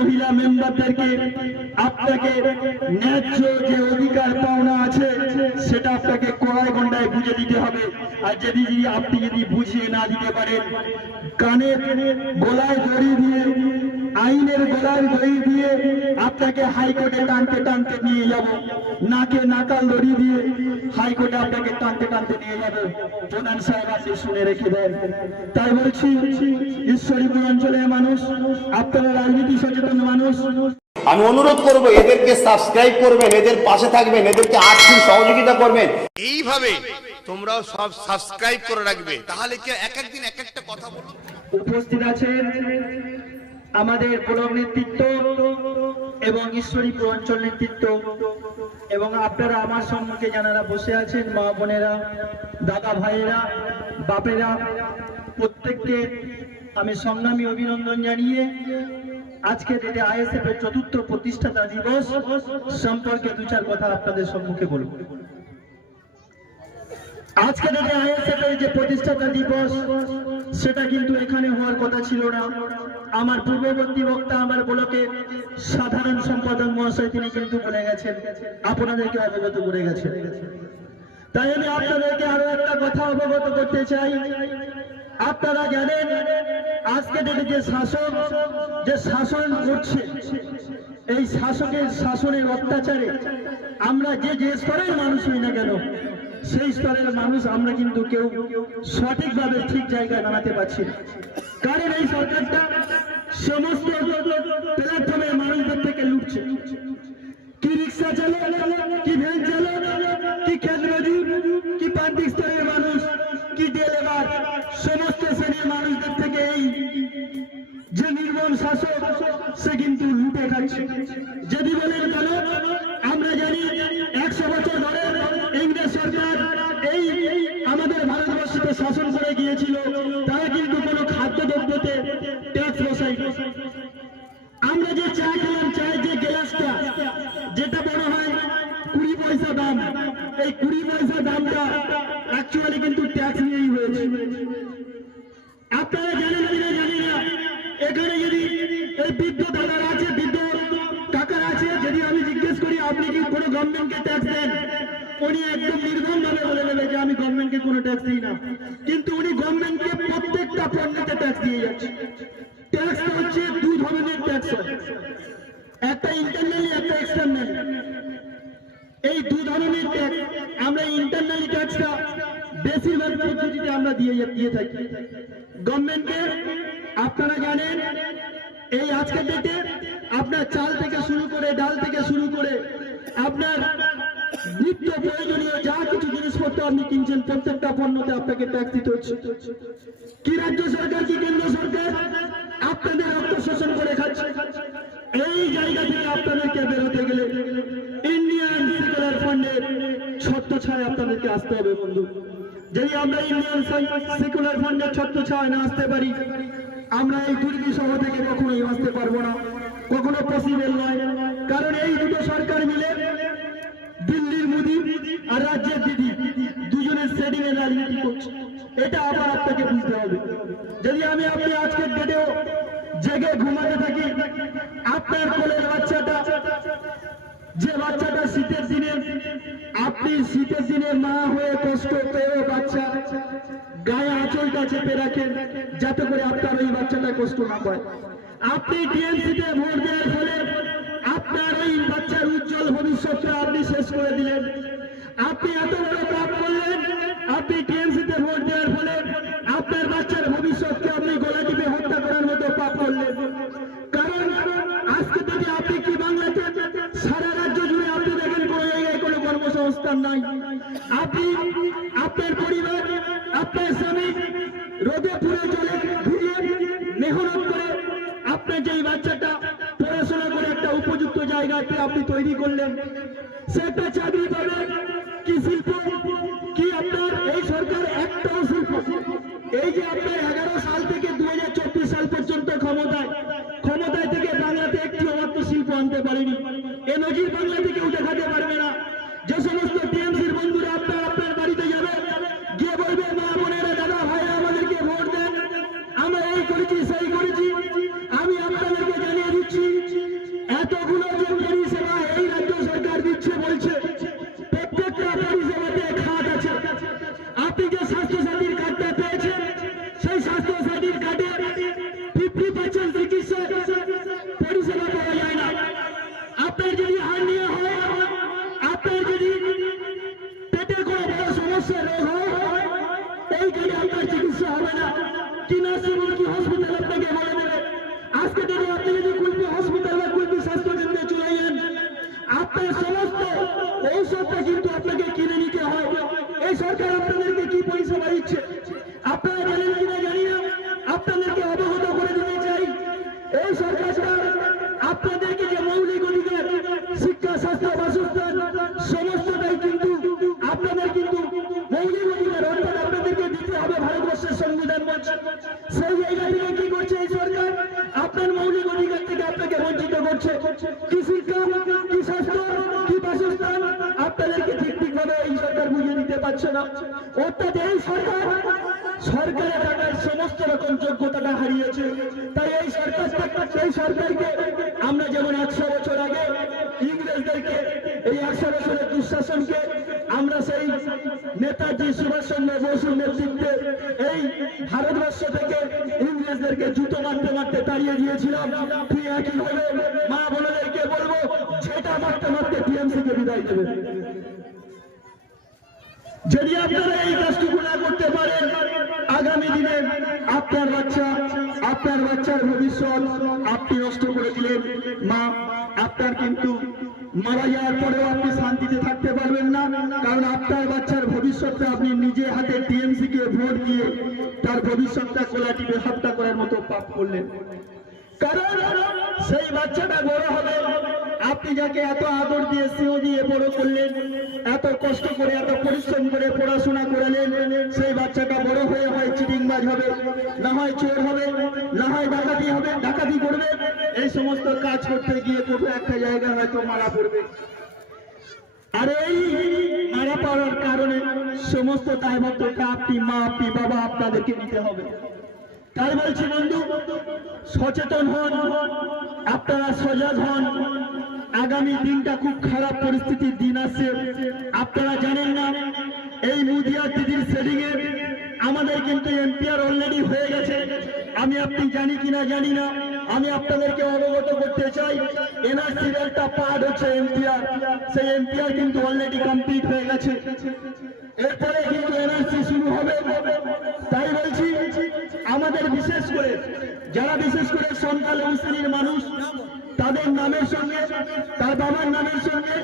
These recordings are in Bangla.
মহিলা মেম্বারদেরকে আপনাকে ন্যায্য যে অধিকার পাওনা আছে, সেটা আপনাকে কড়াই গন্ডায় বুঝে দিতে হবে। আর যদি আপনি যদি বুঝিয়ে না দিতে পারেন, কানের গোলায় দড়ি দিয়ে আইনের গলায় দড়ি দিয়ে আপনাকে হাইকোর্টে টানতে টানতে নিয়ে যাব। নাকে নাকাল দড়ি দিয়ে হাইকোর্টে আপনাকে টানতে টানতে নিয়ে যাবে। প্রধান সাহেব আপনি শুনে রেখে দেন। তাই বলছি ঈশ্বরীপুর অঞ্চলের মানুষ আপনারা রাজনীতি সচেতন মানুষ। আমি অনুরোধ করব এদেরকে সাবস্ক্রাইব করবেন এদের পাশে থাকবেন এদেরকে আর্থিক সহযোগিতা করবেন। এইভাবে তোমরাও সব সাবস্ক্রাইব করে রাখবে। তাহলে কি এক একদিন এক একটা কথা বলুন উপস্থিত আছেন আমাদের ব্লক নেতৃত্ব এবং ঈশ্বরীপুর অঞ্চল নেতৃত্ব এবং আপনারা আমার সম্মুখে যারা বসে আছেন, মা বোনেরা, দাদা ভাইয়েরা, বাপেরা, প্রত্যেককে আমি সংগ্রামী অভিনন্দন জানিয়ে আজকে ডেটে আইএসএফ এর চতুর্থ প্রতিষ্ঠাতা দিবস সম্পর্কে দু চার কথা আপনাদের সম্মুখে বলব। আজকে ডেটে আইএসএফ এর যে প্রতিষ্ঠাতা দিবস, সেটা কিন্তু এখানে হওয়ার কথা ছিল না। আমার পূর্ববর্তী বক্তা আমার ব্লকে সাধারণ সম্পাদক মহাশয় তিনি কিন্তু বলে গেছেন, আপনাদেরকে অবগত করে গেছেন। তাই আমি আপনাদেরকে আরও একটা কথা অবগত করতে চাই। আপনারা জানেন, আজকে ডেটে যে শাসক যে শাসন করছে, এই শাসকের শাসনের অত্যাচারে আমরা যে যে স্তরের মানুষ হই না কেন, সেই স্তরের মানুষ আমরা কিন্তু কেউ সঠিকভাবে ঠিক জায়গায় দাঁড়াতে পারছি না। কারণ এই সরকারটা সমস্ত প্ল্যাটফর্মের মানুষদের থেকে লুটছে। কি রিক্সা চালো কি ভ্যান চালো কি খেত মজুর, কি প্রান্তিক স্তরের মানুষ, কি ডেলেবার সমস্ত শ্রেণির মানুষদের থেকে এই যে নির্মল শাসক, সে কিন্তু লুটে খাচ্ছে। যদি বলেন কেন আমরা জানি একশো বছর ধরে ইংরেজ সরকার এই আমাদের ভারতবর্ষকে শাসন করে গিয়েছিল তারা কিন্তু কোনো খাদ্যদ্রব্যতে ট্যাক্স বসাই আমরা যে চা খেলাম চায়ের যে গ্লাসটা যেটা বড় হয় কুড়ি পয়সা দাম এই কুড়ি পয়সা দামটা অ্যাকচুয়ালি কিন্তু ট্যাক্স নিয়েই হয়েছে। আপনারা জানেন কিনা জানি না। এখানে যদি এই বৃদ্ধ দাদারা আছে, বৃদ্ধ কাকারা আছে, যদি আমি জিজ্ঞেস করি, আপনি কি কোনো গভর্নমেন্টকে ট্যাক্স দেন? উনি একদম নির্ভম ভাবে বলে দেবে যে, আমি গভর্নমেন্টকে কোনো ট্যাক্স দিই না। কিন্তু উনি গভর্নমেন্টকে প্রত্যেকটা পণ্যতে ট্যাক্স দিয়ে যাচ্ছে। ট্যাক্স হচ্ছে দুই ধরনের ট্যাক্স হয়। একটা ইন্টারনালি একটা এক্সটার্নালি এই দু ধরনের ট্যাক্স আমরা ইন্টারনালি ট্যাক্সটা বেশিরভাগ পদ্ধতিতে আমরা দিয়ে দিয়ে থাকি। গভর্নমেন্টকে আপনারা জানেন, এই আজকের ডেটে আপনার চাল থেকে শুরু করে ডাল থেকে শুরু করে আপনার নিত্য প্রয়োজনীয় যা কিছু জিনিসপত্র আপনি কিনছেন, প্রত্যেকটা পণ্যতে আপনাকে ট্যাক্স দিতে হচ্ছে। কি রাজ্য সরকার, কি কেন্দ্র সরকার? আপনাদের রক্ত শোষণ করে খাচ্ছে। এই জায়গা থেকে আপনাদেরকে বেরোতে গেলে ইন্ডিয়ান সেকুলার ফান্ডের ছত্র ছায় আপনাদেরকে আসতে হবে, বন্ধু। যদি আমরা ইন্ডিয়ান সেকুলার ফান্ডের ছত্র ছায় না আসতে পারি, আমরা এই সভা থেকে কখনোই আসতে পারব না। কখনো পসিবল নয়। কারণ এই দুটো সরকার মিলে দিল্লির মোদি আর রাজ্যের দিদি দুজনের সেটিং এ রাজনীতি করছে। এটা আবার আপনাকে বুঝতে হবে। যদি আমি আপনি আজকের ডেটেও জেগে ঘুমাতে থাকি, আপনার কোলের বাচ্চাটা, যে বাচ্চাটা শীতের দিনে, আপনি শীতের দিনে মা হয়ে কষ্ট পেয়ে বাচ্চা গায়ে আঁচলটা চেপে রাখেন, যাতে করে আপনার ওই বাচ্চাটা কষ্ট না পায়। আপনি টিএমসিতে ভোট দেওয়ার ফলে আপনার ওই বাচ্চার উজ্জ্বল ভবিষ্যৎটা আপনি শেষ করে দিলেন। আপনি এত বড় পাপ করলেন, আপনি টিএমসিতে ভোট দেওয়ার ফলে আপনার বাচ্চার ভবিষ্যৎকে আপনি গলা টিপে হত্যা করার মতো পাপ করলেন। কারণ আজকে থেকে আপনি কি বাংলাতে সারা রাজ্য জুড়ে আপনি দেখেন কোনো জায়গায় কোনো কর্মসংস্থান নাই। আপনি, আপনার পরিবার, আপনার স্বামী রোদে পুড়ে জলে ভিজিয়ে মেহনত করে আপনার যেই বাচ্চাটা পড়াশোনা করে একটা উপযুক্ত জায়গাতে আপনি তৈরি করলেন সে একটা চাকরি পাবে কি শিল্প? কি আপনার? এই সরকার একটাও শিল্প। এই যে আপনার এগারো সাল থেকে দুই হাজার চব্বিশ সাল পর্যন্ত ক্ষমতায় ক্ষমতায় থেকে বাংলাতে একটি অমাত্র শিল্প আনতে পারেনি। এ নজির বাংলাতে কেউ দেখাতে পারবে না। যে সমস্ত আপনাদের যদি হার নিয়ে হয়, আপনার যদি পেটের কোনো বড় সমস্যা রোগ হয় ওইখানে আপনার চিকিৎসা হবে না। কি নার্সিংহোম কি হসপিটাল আপনাকে বলে দেবে? আজকে থেকে আপনি যদি কুলপি হসপিটাল বা কুলপি স্বাস্থ্য চলে যান, আপনার সমস্ত ঔষধটা কিন্তু আপনাকে কিনে নিতে হয়। এই সরকার আপনাদেরকে কি পরিষেবা দিচ্ছে? আপনারা জানেন কিনা জানি না। আপনাদেরকে অবগত করে দিতে চাই। এই সরকারটা আপনাদেরকে সেই জায়গা থেকে কি করছে এই সরকার? আপনার মৌলিক আপনাকে করছে। কি শিক্ষা, কি আপনাদেরকে ঠিক ঠিক ভাবে এই সরকার বুঝিয়ে দিতে পারছে না। অর্থাৎ এই সরকার সরকারের টাকার সমস্ত রকম যোগ্যতাটা হারিয়েছে। তাই এই সরকার এই সরকারকে আমরা যেমন একশো বছর আগে ইংরেজদেরকে, এই একশো বছরের দুঃশাসনকে আমরা সেই নেতাজি সুভাষচন্দ্র বসুর নেতৃত্বে এই ভারতবর্ষ থেকে ইংরেজদেরকে জুতো মারতে মারতে তাড়িয়ে দিয়েছিলাম। ঠিক একইভাবে মা বোনদেরকে বলব যেটা মারতে মারতে টিএমসি কে বিদায় দেবে। যদি আপনারা এই কাজটুকু না করতে পারেন, আগামী দিনে আপনার বাচ্চা, আপনার বাচ্চার ভবিষ্যৎ আপনি নষ্ট করে দিলেন। মা, আপনার কিন্তু মারা যাওয়ার পরেও আপনি শান্তিতে থাকতে পারবেন না, কারণ আপনার বাচ্চার ভবিষ্যৎটা আপনি নিজে হাতে টিএমসি কে ভোট দিয়ে তার ভবিষ্যৎটা কোলাটি বেহাতটা করার মতো পাপ করলেন। কারণ সেই বাচ্চাটা বড় হবে। আপনি যাকে এত আদর দিয়ে, স্নেহ দিয়ে বড় করলেন, এত কষ্ট করে, এত পরিশ্রম করে পড়াশোনা করালেন, সেই বাচ্চাটা বড় হয়ে হয় চিটিংবাজ হবে, না হয় চোর হবে, না হয় ডাকাতি হবে, ডাকাতি করবে। এই সমস্ত কাজ করতে গিয়ে কোথাও একটা জায়গায় হয়তো মারা পড়বে। আর এই মারা পড়ার কারণে সমস্ত আপনি মা আপনি বাবা আপনাদেরকে নিতে হবে। তাই বলছি বন্ধু, সচেতন হন, আপনারা সজাগ হন। আগামী দিনটা খুব খারাপ পরিস্থিতির দিন আসছে। আপনারা জানেন না, এই মুদিয়া দিদির এ আমাদের কিন্তু এমপিআর অলরেডি হয়ে গেছে। আমি আপনি জানি কিনা জানি না। আমি আপনাদেরকে অবগত করতে চাই এনআরসির একটা পার্ট হচ্ছে এমপিআর। সেই এমপিআর কিন্তু অলরেডি কমপ্লিট হয়ে গেছে। এরপরে কিন্তু এনআরসি শুরু হবে। তাই বলছি, আমাদের বিশেষ করে, যারা বিশেষ করে সংখ্যালঘু শ্রেণির মানুষ তাদের নামের সঙ্গে, তার বাবার নামের সঙ্গে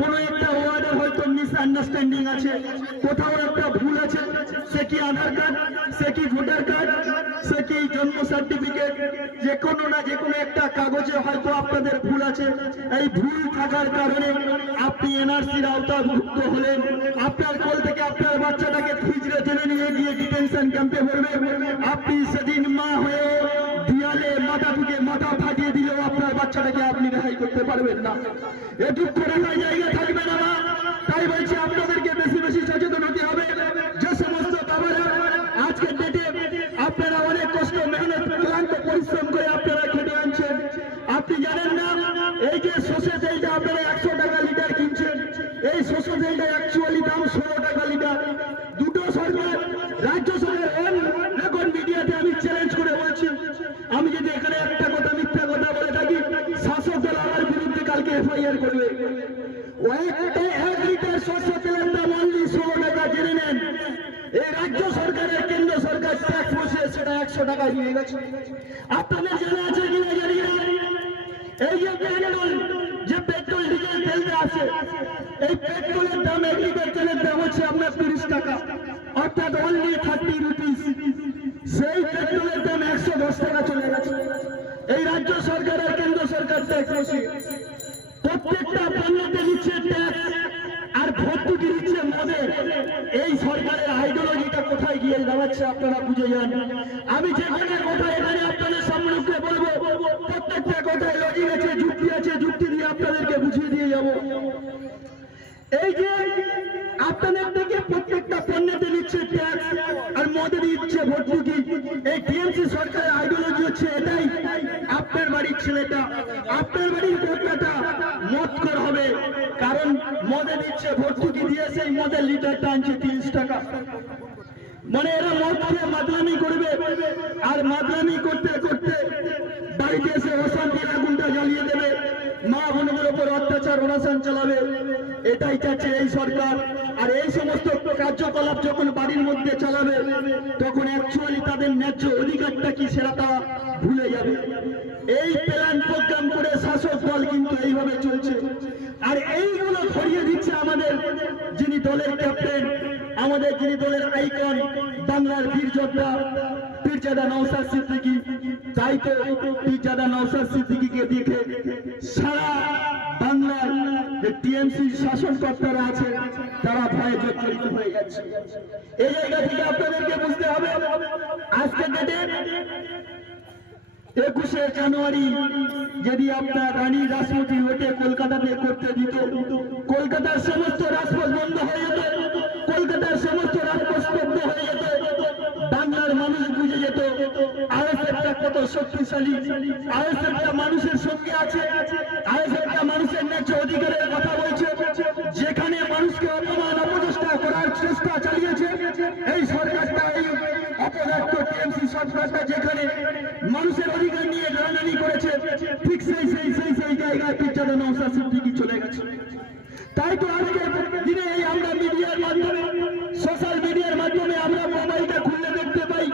কোনো একটা ওয়ার্ডে হয়তো মিস আন্ডারস্ট্যান্ডিং আছে, কোথাও একটা ভুল আছে, সে কি আধার কার্ড, সে কি ভোটার কার্ড সে কি জন্ম সার্টিফিকেট যে কোনো না যে কোনো একটা কাগজে হয়তো আপনাদের ভুল আছে। এই ভুল থাকার কারণে আপনি এনআরসির আওতাভুক্ত হলেন। আপনার কোল থেকে আপনার বাচ্চাটাকে ফিজরে টেনে নিয়ে গিয়ে ডিটেনশন ক্যাম্পে ভরবে আপনি সেদিন মা হয়ে দিয়ালে মাথা ঢুকে মাথা ফাটিয়ে দিলেও আপনার বাচ্চাটাকে আপনি রেহাই করতে পারবেন না। এটুকু রাখার জায়গা থাকবে না। তাই বলছি, আপনাদেরকে বেশি বেশি সচেতন হতে হবে। যে সমস্ত বাবারা আজকের ডেটে আপনারা অনেক কষ্ট, মেহনত, ক্লান্ত পরিশ্রম করে আপনারা খেটে আনছেন। আপনি জানেন না, এই যে সর্ষে তেলটা আপনারা একশো টাকা লিটার কিনছেন, এই সর্ষে তেলটা অ্যাকচুয়ালি দাম ষোলো টাকা লিটার দুটো সরকার রাজ্য সরকার অন রেকর্ড মিডিয়াতে আমি চ্যালেঞ্জ করে বলছি আমি যদি এখানে একটা কথা মিথ্যা কথা বলে থাকি শাসক দল আমার বিরুদ্ধে কালকে এফআইআর করবে ও একটা লিটার সর্ষে তেলের দাম অনলি ষোলো টাকা নেন। এই রাজ্য সরকারের কেন্দ্র সরকার ট্যাক্স বসিয়ে সেটা একশো টাকা নিয়ে গেছে। আপনাদের জানা আছে কিনা জানি না। এই যে পেট্রোল যে পেট্রোল, ডিজেল তেলটা আছে, এই পেট্রোলের দাম তেলের দাম হচ্ছে আপনার তিরিশ টাকা। অর্থাৎ অনলি থার্টি রুপিস সেই পেট্রোলের দাম একশো দশ টাকা চলে গেছে। এই রাজ্য সরকার আর কেন্দ্র সরকার ট্যাক্স বসিয়ে প্রত্যেকটা পণ্যতে দিচ্ছে ভর্তুকি দিচ্ছে মদে এই সরকারের আইডিওলজিটা কোথায় গিয়ে দাঁড়াচ্ছে আপনারা বুঝে যান। আমি যে কোনো কথা এখানে আপনাদের সম্মুখে বলব, প্রত্যেকটা কথায় লজিক আছে, যুক্তি আছে, যুক্তি দিয়ে আপনাদেরকে বুঝিয়ে দিয়ে যাব। এই যে আপনাদের থেকে প্রত্যেকটা পণ্যতে দিচ্ছে ট্যাক্স আর মদে দিচ্ছে ভর্তুকি, এই টিএমসি সরকারের আইডিওলজি হচ্ছে এটাই। আপনার বাড়ির ছেলেটা, আপনার বাড়ির কন্যাটা মদ কর হবে, কারণ মদে দিচ্ছে ভর্তুকি। টাকা। মানে এরা মদ খেয়ে মাদলামি করবে। আর মাদলামি করতে করতে বাড়িতে এসে অশান্তির আগুনটা জ্বালিয়ে দেবে। মা বোনদের উপর অত্যাচার, অনাশান চালাবে। এটাই চাচ্ছে এই সরকার। আর এই সমস্ত কার্যকলাপ যখন বাড়ির মধ্যে চালাবে, তখন অ্যাকচুয়ালি তাদের ন্যায্য অধিকারটা কি সেটা তারা ভুলে যাবে। এই প্ল্যান প্রোগ্রাম করে শাসক দল কিন্তু এইভাবে চলছে আর এইগুলো ধরিয়ে দিচ্ছে আমাদের যিনি দলের ক্যাপ্টেন আমাদের যিনি দলের আইকন বাংলার বীর যোদ্ধা পীরজাদা নৌসাদ সিদ্দিকী। তাই তো পীরজাদা নৌসাদ সিদ্দিকীকে দেখে সারা বাংলার টিএমসি শাসনকর্তারা আছে, তারা ভয়ে জর্জরিত হয়ে যাচ্ছে। এই জায়গা থেকে আপনাদেরকে বুঝতে হবে, আজকে ডেটে একুশে জানুয়ারি যদি আপনার রানী রাসমতি ওটে কলকাতাতে করতে দিত, কলকাতার সমস্ত রাজপথ বন্ধ হয়ে যেত। কলকাতার সমস্ত রাজপথ স্তব্ধ হয়ে যেত, বাংলার মানুষ বুঝে যেত আরএসএফটা কত শক্তিশালী আরএসএফটা মানুষের সঙ্গে আছে আরএসএফটা মানুষের ন্যায্য অধিকারের কথা বলছে, যেখানে মানুষকে অপমান, অপচেষ্টা করার চেষ্টা চালিয়েছে, এই সরকারটা, এই অপদার্থ টিএমসি সরকারটা যেখানে মানুষের অধিকার নিয়ে লড়ালড়ি করেছে ঠিক সেই সেই সেই সেই জায়গায় পিকচারে নৌসা সিদ্দিকি চলে গেছে তাই তো আজকে দিনে এই আমরা মিডিয়ার মাধ্যমে সোশ্যাল মিডিয়ার মাধ্যমে আমরা মোবাইলটা খুলে দেখতে পাই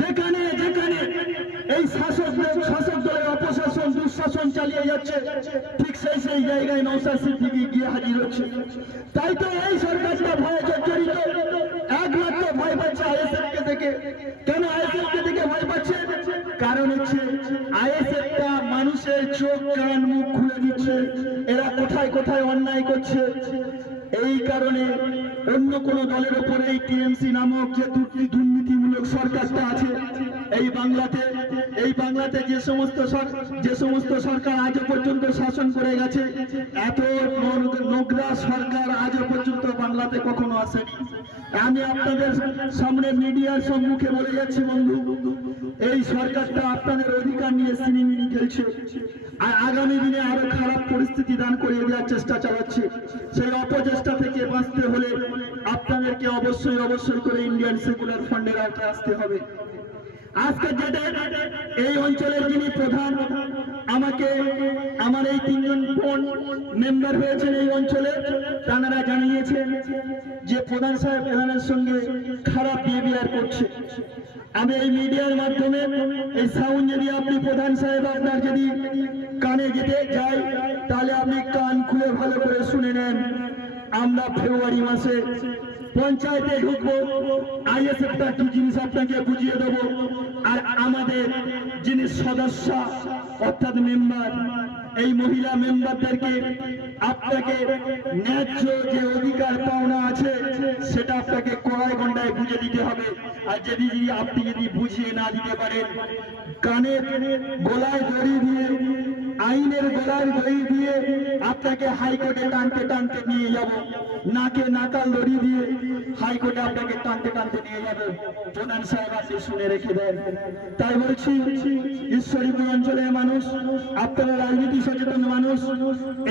যেখানে যেখানে এই শাসক শাসক দলের অপশাসন দুঃশাসন চালিয়ে যাচ্ছে ঠিক সেই সেই জায়গায় নৌসা সিদ্দিকি গিয়ে হাজির হচ্ছে তাই তো এই সরকারটা ভয়ে জর্জরিত একমাত্র ভয় পাচ্ছে আইএসএফ কে দেখে কেন আইএসএফ দেখে ভয় পাচ্ছে? কারণ হচ্ছে আইএসএফটা মানুষের চোখ, কান, মুখ খুলে দিচ্ছে। এরা কোথায় কোথায় অন্যায় করছে? এই কারণে অন্য কোন দলের উপরে এই টিএমসি নামক যে দুর্নীতি- দুর্নীতিমূলক সরকারটা আছে, এই বাংলাতে এই বাংলাতে যে সমস্ত যে সমস্ত সরকার আজও পর্যন্ত শাসন করে গেছে, এত নোংরা সরকার আজও পর্যন্ত বাংলাতে কখনো আসেনি। আমি আপনাদের সামনে মিডিয়ার সম্মুখে বলে যাচ্ছি, বন্ধু, এই সরকারটা আপনাদের অধিকার নিয়ে সিনেমিনি খেলছে। আর আগামী দিনে আরও খারাপ পরিস্থিতি দান করিয়ে দেওয়ার চেষ্টা চালাচ্ছে। সেই অপচেষ্টা থেকে বাঁচতে হলে আপনাদেরকে অবশ্যই অবশ্যই করে ইন্ডিয়ান সেকুলার ফান্ডের আওতায় আসতে হবে। আজকে যেটা এই অঞ্চলের যিনি প্রধান, আমাকে আমার এই তিনজন বোন মেম্বার হয়েছেন এই অঞ্চলে, তারা জানিয়েছেন যে প্রধান সাহেব প্রধানের সঙ্গে খারাপ বিহেভিয়ার করছে। আমি এই মিডিয়ার মাধ্যমে এই সাউন্ড যদি আপনি প্রধান সাহেব আপনার যদি কানে যেতে যায়, তাহলে আপনি কান খুলে ভালো করে শুনে নেন। আমরা ফেব্রুয়ারি মাসে পঞ্চায়েতে ঢুকবো আইএসএফটা কি জিনিস আপনাকে বুঝিয়ে দেবো। আর আমাদের যিনি সদস্য, অর্থাৎ মেম্বার, এই মহিলা মেম্বারদেরকে আপনাকে ন্যায্য যে অধিকার পাওনা আছে, সেটা আপনাকে কড়াই গন্ডায় বুঝে দিতে হবে। আর যদি আপনি যদি বুঝিয়ে না দিতে পারেন, কানের গোলায় দড়ি দিয়ে আইনের গোলায় দড়ি দিয়ে আপনাকে হাইকোর্টে টানতে টানতে নিয়ে যাব। নাকে নাকাল দড়ি দিয়ে হাইকোর্টে আপনাকে টানতে টানতে নিয়ে যাবে। প্রধান সাহেব আপনি শুনে রেখে দেন। তাই বলছি ঈশ্বরীপুর অঞ্চলের মানুষ, আপনারা রাজনীতি সচেতন মানুষ,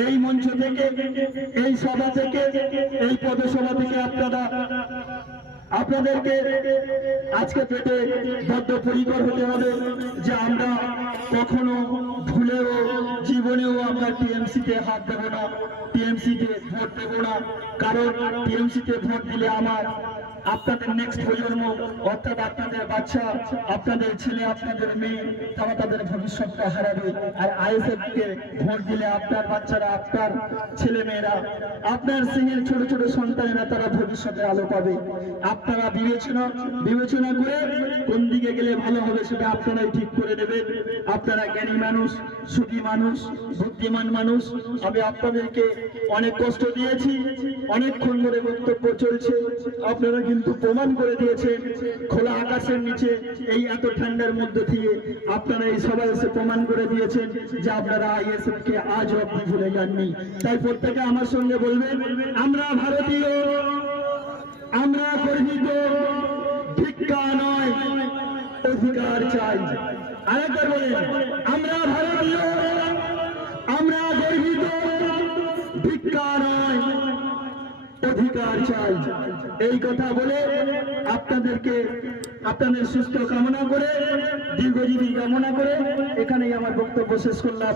এই মঞ্চ থেকে, এই সভা থেকে, এই পদসভা থেকে আপনারা, আপনাদেরকে আজকে পেটে বদ্ধ পরিকর হতে হবে যে আমরা কখনো ভুলেও জীবনেও আমরা টিএমসি কে হাত দেবো না। টিএমসি কে ভোট দেবো না। কারণ টিএমসি কে ভোট দিলে আমার আপনাদের নেক্সট প্রজন্ম, অর্থাৎ আপনাদের বাচ্চা, আপনাদের ছেলে, আপনাদের মেয়ে, তারা তাদের ভবিষ্যৎটা হারাবে। আর আইএসএফ কে ভোট দিলে আপনার বাচ্চারা, আপনার ছেলে মেয়েরা আপনার সিংহের ছোট ছোট সন্তানেরা তারা ভবিষ্যতে আলো পাবে। আপনারা বিবেচনা বিবেচনা করে কোন দিকে গেলে ভালো হবে সেটা আপনারাই ঠিক করে দেবেন আপনারা জ্ঞানী মানুষ, সুখী মানুষ, বুদ্ধিমান মানুষ। আমি আপনাদেরকে অনেক কষ্ট দিয়েছি, অনেকক্ষণ ধরে বক্তব্য চলছে। আপনারা কিন্তু প্রমাণ করে দিয়েছেন খোলা আকাশের নিচে, এই এত ঠান্ডার মধ্যে দিয়ে আপনারা এই সবাই এসে প্রমাণ করে দিয়েছেন যে আপনারা আইএসএফ কে আজ অব্দি ভুলে যাননি। তাই প্রত্যেকে আমার সঙ্গে বলবেন, আমরা ভারতীয়, আমরা গর্বিত, ভিক্ষা নয়, অধিকার চাই। আরেকবার বলেন, আমরা ভারতীয়, আমরা গর্বিত, ভিক্ষা নয়। অধিকার চাই। এই কথা বলে আপনাদেরকে আপনাদের সুস্থ কামনা করে, দীর্ঘজীবী কামনা করে এখানেই আমার বক্তব্য শেষ করলাম।